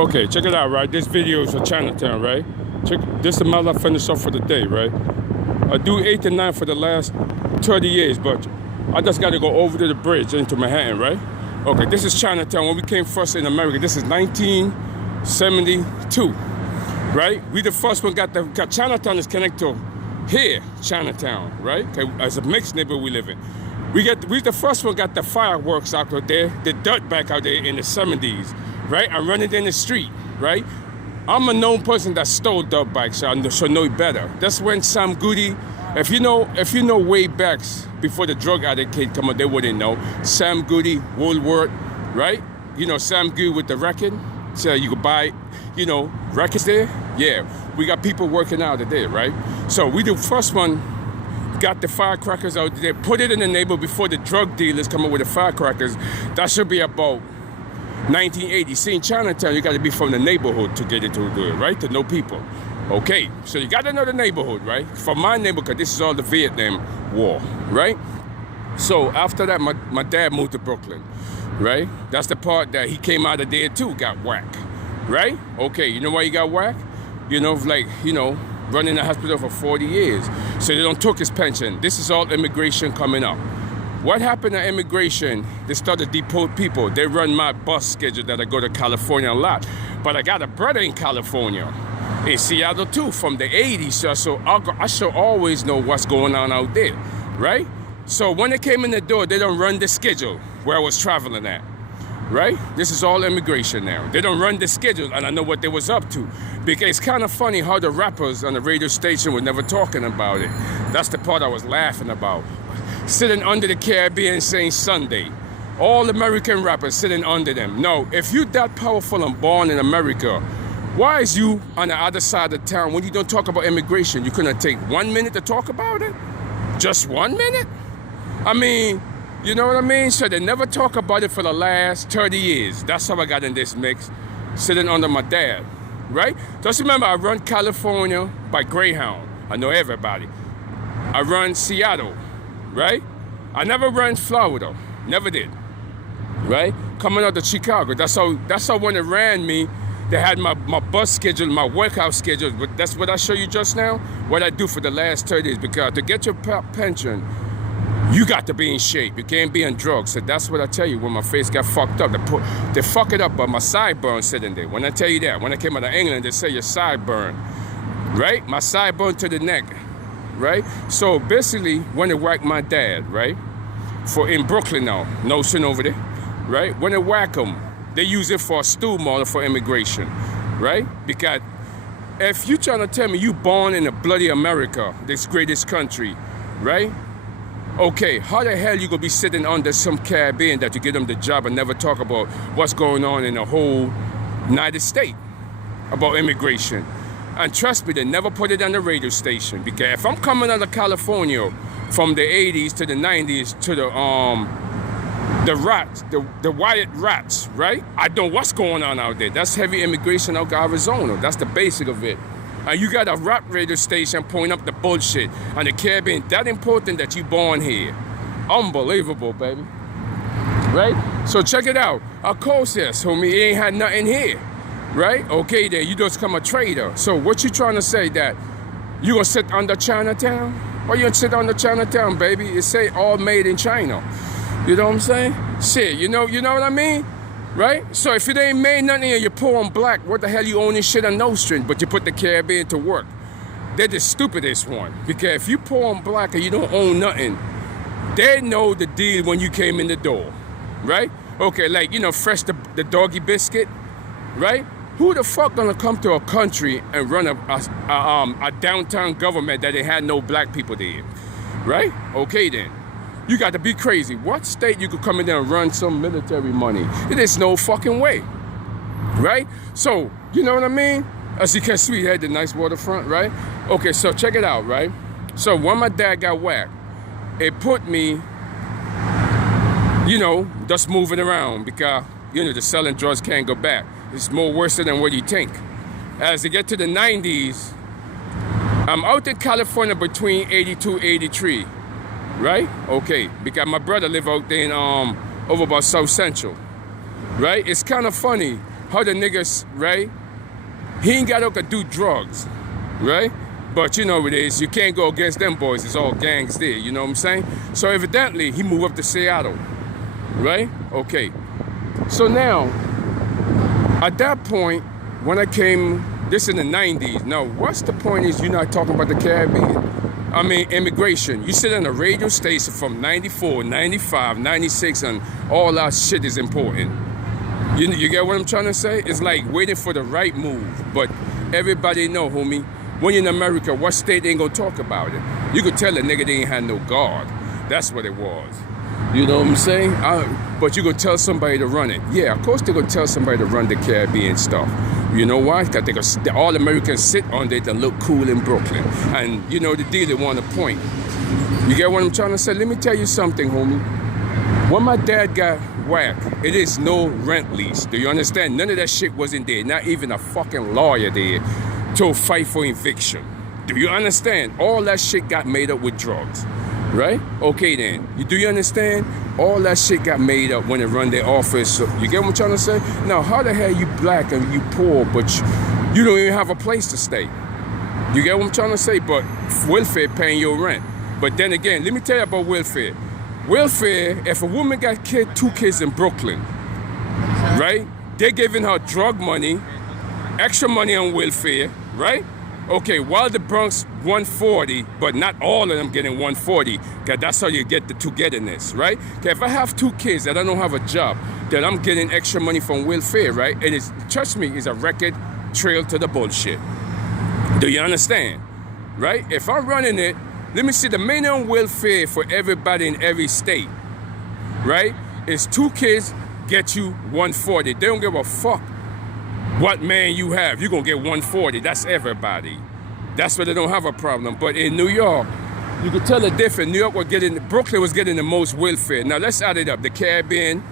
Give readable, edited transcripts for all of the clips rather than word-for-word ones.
Okay, check it out, right? This video is for Chinatown, right? This is the mile I finished off for the day, right? I do 8 to 9 for the last 30 years, but I just got to go over to the bridge into Manhattan, right? Okay, this is Chinatown. When we came first in America, this is 1972, right? We the first one got Chinatown is connected to here, Chinatown, right? Okay, as a mixed neighborhood we live in. We the first one got the fireworks out there, the dirt back out there in the 70s, right? I'm running in the street, right? I'm a known person that stole dirt bikes, so I should know better. That's when Sam Goody, if you know way back before the drug addict kid come up, they wouldn't know. Sam Goody, Woolworth, right? You know Sam Goody with the record, so you could buy, records there. Yeah, we got people working out of there, right? So we the first one got the firecrackers out there, put it in the neighborhood before the drug dealers come up with the firecrackers. That should be about 1980. See, in Chinatown, you got to be from the neighborhood to get into it, right? To know people. Okay, so you got to know the neighborhood, right? From my neighborhood, because this is all the Vietnam War, right? So after that, my dad moved to Brooklyn, right? That's the part that he came out of there too, got whacked, right? Okay, you know why he got whacked? Running the hospital for 40 years. So they don't took his pension. This is all immigration coming up. What happened at immigration? They started to deport people. They run my bus schedule that I go to California a lot. But I got a brother in California, in Seattle too, from the 80s. So I should always know what's going on out there, right? So when they came in the door, they don't run the schedule where I was traveling at, right? This is all immigration now. They don't run the schedule, and I know what they was up to. Because it's kind of funny how the rappers on the radio station were never talking about it. That's the part I was laughing about. Sitting under the Caribbean saying Sunday. All American rappers sitting under them. No, if you that powerful and born in America, why is you on the other side of town when you don't talk about immigration? You couldn't take 1 minute to talk about it? Just 1 minute? I mean, you know what I mean? So they never talk about it for the last 30 years. That's how I got in this mix, sitting under my dad, right? Just remember, I run California by Greyhound. I know everybody. I run Seattle, right? I never ran Florida, never did, right? Coming out to Chicago, that's how when they ran me, they had my bus schedule, my workout schedule, but that's what I show you just now, what I do for the last 30 days, because to get your pension, you got to be in shape. You can't be on drugs. So that's what I tell you when my face got fucked up. They fuck it up, but my sideburn sitting there. When I tell you that, when I came out of England, they say your sideburn, right? My sideburn to the neck, right? So basically, when they whack my dad, right? In Brooklyn now, Notion over there, right? When they whack him, they use it for a stool model for immigration, right? Because if you trying to tell me you born in a bloody America, this greatest country, right? Okay, how the hell you gonna be sitting under some Caribbean that you get them the job and never talk about what's going on in the whole United States about immigration? And trust me, they never put it on the radio station, because if I'm coming out of California from the 80s to the 90s to the rats, the Wyatt rats, right? I know what's going on out there. That's heavy immigration out of Arizona. That's the basic of it. And you got a rap radio station pointing up the bullshit. And the Caribbean, that important that you born here. Unbelievable, baby. Right? So check it out. Of course, yes, homie, he ain't had nothing here. Right? Okay, then you just come a trader. So what you trying to say, that you gonna sit under Chinatown? Why you gonna sit under Chinatown, baby? It say all made in China. You know what I'm saying? Shit, you know what I mean? Right? So if it ain't made nothing and you're poor and black, what the hell you owning shit on no string, but you put the Caribbean to work? They're the stupidest one. Because if you poor and black and you don't own nothing, they know the deal when you came in the door. Right? Okay, like, Fresh the doggy biscuit, right? Who the fuck gonna come to a country and run a downtown government that they had no black people there? Right? Okay then. You got to be crazy. What state you could come in there and run some military money? It is no fucking way, right? So, you know what I mean? As you can see, we had the nice waterfront, right? Okay, so check it out, right? So when my dad got whacked, it put me, just moving around, because, the selling drugs can't go back. It's more worse than what you think. As you get to the 90s, I'm out in California between 82, 83. Right? Okay, because my brother live out there in over about South Central. Right? It's kind of funny. how the niggas, right? He ain't got to do drugs, right? But you know what it is, you can't go against them boys. It's all gangs there, you know what I'm saying? So evidently, he moved up to Seattle, right? Okay. So now, at that point, when I came, this in the 90s, now what's the point is you're not talking about the Caribbean? I mean, immigration. You sit on a radio station from 94, 95, 96, and all that shit is important. You get what I'm trying to say? It's like waiting for the right move. But everybody know, homie, when you're in America, what state ain't gonna talk about it? You could tell a nigga they ain't had no guard. That's what it was. You know what I'm saying? But you gonna tell somebody to run it. Yeah, of course they're gonna tell somebody to run the Caribbean stuff. You know why? Because all Americans sit on it and look cool in Brooklyn. And you know the deal, they want a point. You get what I'm trying to say? Let me tell you something, homie. When my dad got whacked, it is no rent lease. Do you understand? None of that shit wasn't there. Not even a fucking lawyer there to fight for eviction. Do you understand? All that shit got made up with drugs. Right? Okay then. Do you understand? All that shit got made up when they run their office. So, you get what I'm trying to say? Now, how the hell you black and you poor, but you don't even have a place to stay? You get what I'm trying to say? But welfare paying your rent. But then again, let me tell you about welfare. Welfare, if a woman got two kids in Brooklyn, right? They're giving her drug money, extra money on welfare, right? Okay, while the Bronx 140, but not all of them getting 140, because that's how you get the togetherness, right? Okay, if I have two kids that I don't have a job, then I'm getting extra money from welfare, right? And it's, trust me, it's a record trail to the bullshit. Do you understand? Right? If I'm running it, let me see, the minimum welfare for everybody in every state, right? Is two kids get you 140. They don't give a fuck what man you have. You're gonna get 140. That's everybody. That's why they don't have a problem. But in New York, you could tell the difference. New York was getting, Brooklyn was getting the most welfare. Now let's add it up. The Caribbean,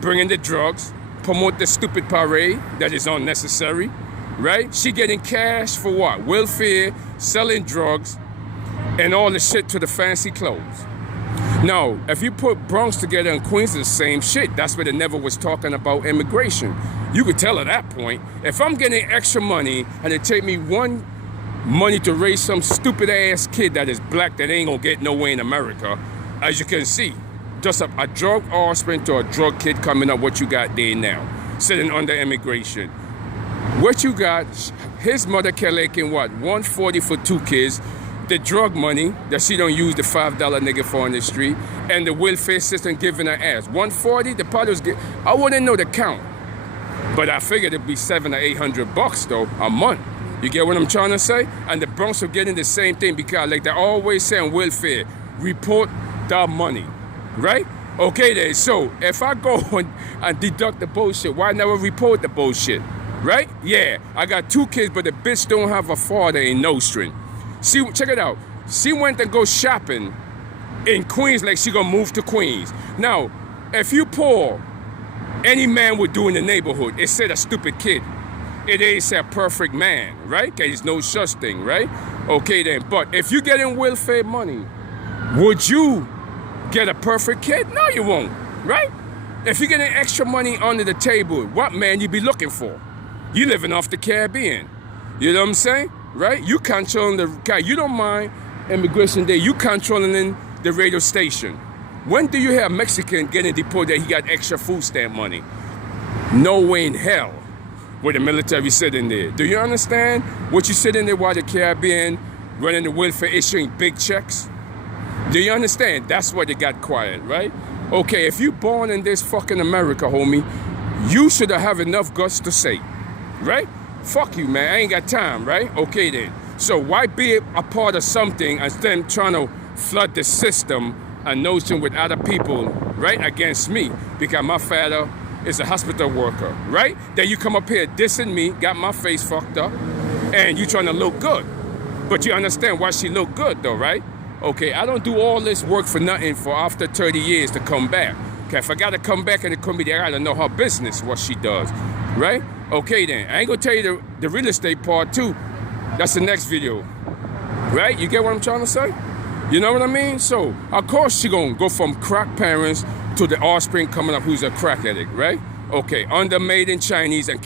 bringing the drugs, promote the stupid parade that is unnecessary, right? She getting cash for what? Welfare, selling drugs, and all the shit to the fancy clothes. Now, if you put Bronx together and Queens, the same shit. That's where they never was talking about immigration. You could tell at that point, if I'm getting extra money and it take me one money to raise some stupid ass kid that is black that ain't gonna get nowhere in America, as you can see, just a drug offspring to a drug kid coming up, what you got there now, sitting under immigration. What you got, his mother collecting what, 140 for two kids, the drug money that she don't use the $5 nigga for on the street, and the welfare system giving her ass. 140, the part was, I wouldn't know the count, but I figured it'd be $700 or $800 though, a month. You get what I'm trying to say? And the Bronx are getting the same thing because like they always say on welfare, report the money, right? Okay then, so if I go and deduct the bullshit, why never report the bullshit, right? Yeah, I got two kids, but the bitch don't have a father in no string. See, check it out. She went and go shopping in Queens like she gonna move to Queens. Now, if you poor, any man would do in the neighborhood. It said a stupid kid. It ain't say a perfect man, right? Okay, there's no such thing, right? Okay then, but if you getting welfare money, would you get a perfect kid? No, you won't, right? If you're getting extra money under the table, what man you be looking for? You living off the Caribbean. You know what I'm saying? Right? You controlling the, you don't mind immigration day, you controlling the radio station. When do you have Mexican getting deported that he got extra food stamp money? No way in hell with the military sitting there. Do you understand? What you sitting there while the Caribbean running the welfare issuing big checks? Do you understand? That's why they got quiet, right? Okay, if you born in this fucking America, homie, you should have enough guts to say, right? Fuck you, man. I ain't got time, right? Okay, then. So why be a part of something instead of trying to flood the system and notion with other people, right, against me? Because my father is a hospital worker, right? Then you come up here dissing me, got my face fucked up, and you trying to look good. But you understand why she look good, though, right? Okay, I don't do all this work for nothing for after 30 years to come back. Okay, if I got to come back and it come be there, I got to know her business, what she does, right? Okay then, I ain't gonna tell you the real estate part too. That's the next video, right? You get what I'm trying to say? You know what I mean? So, of course she gonna go from crack parents to the offspring coming up who's a crack addict, right? Okay, under made in Chinese and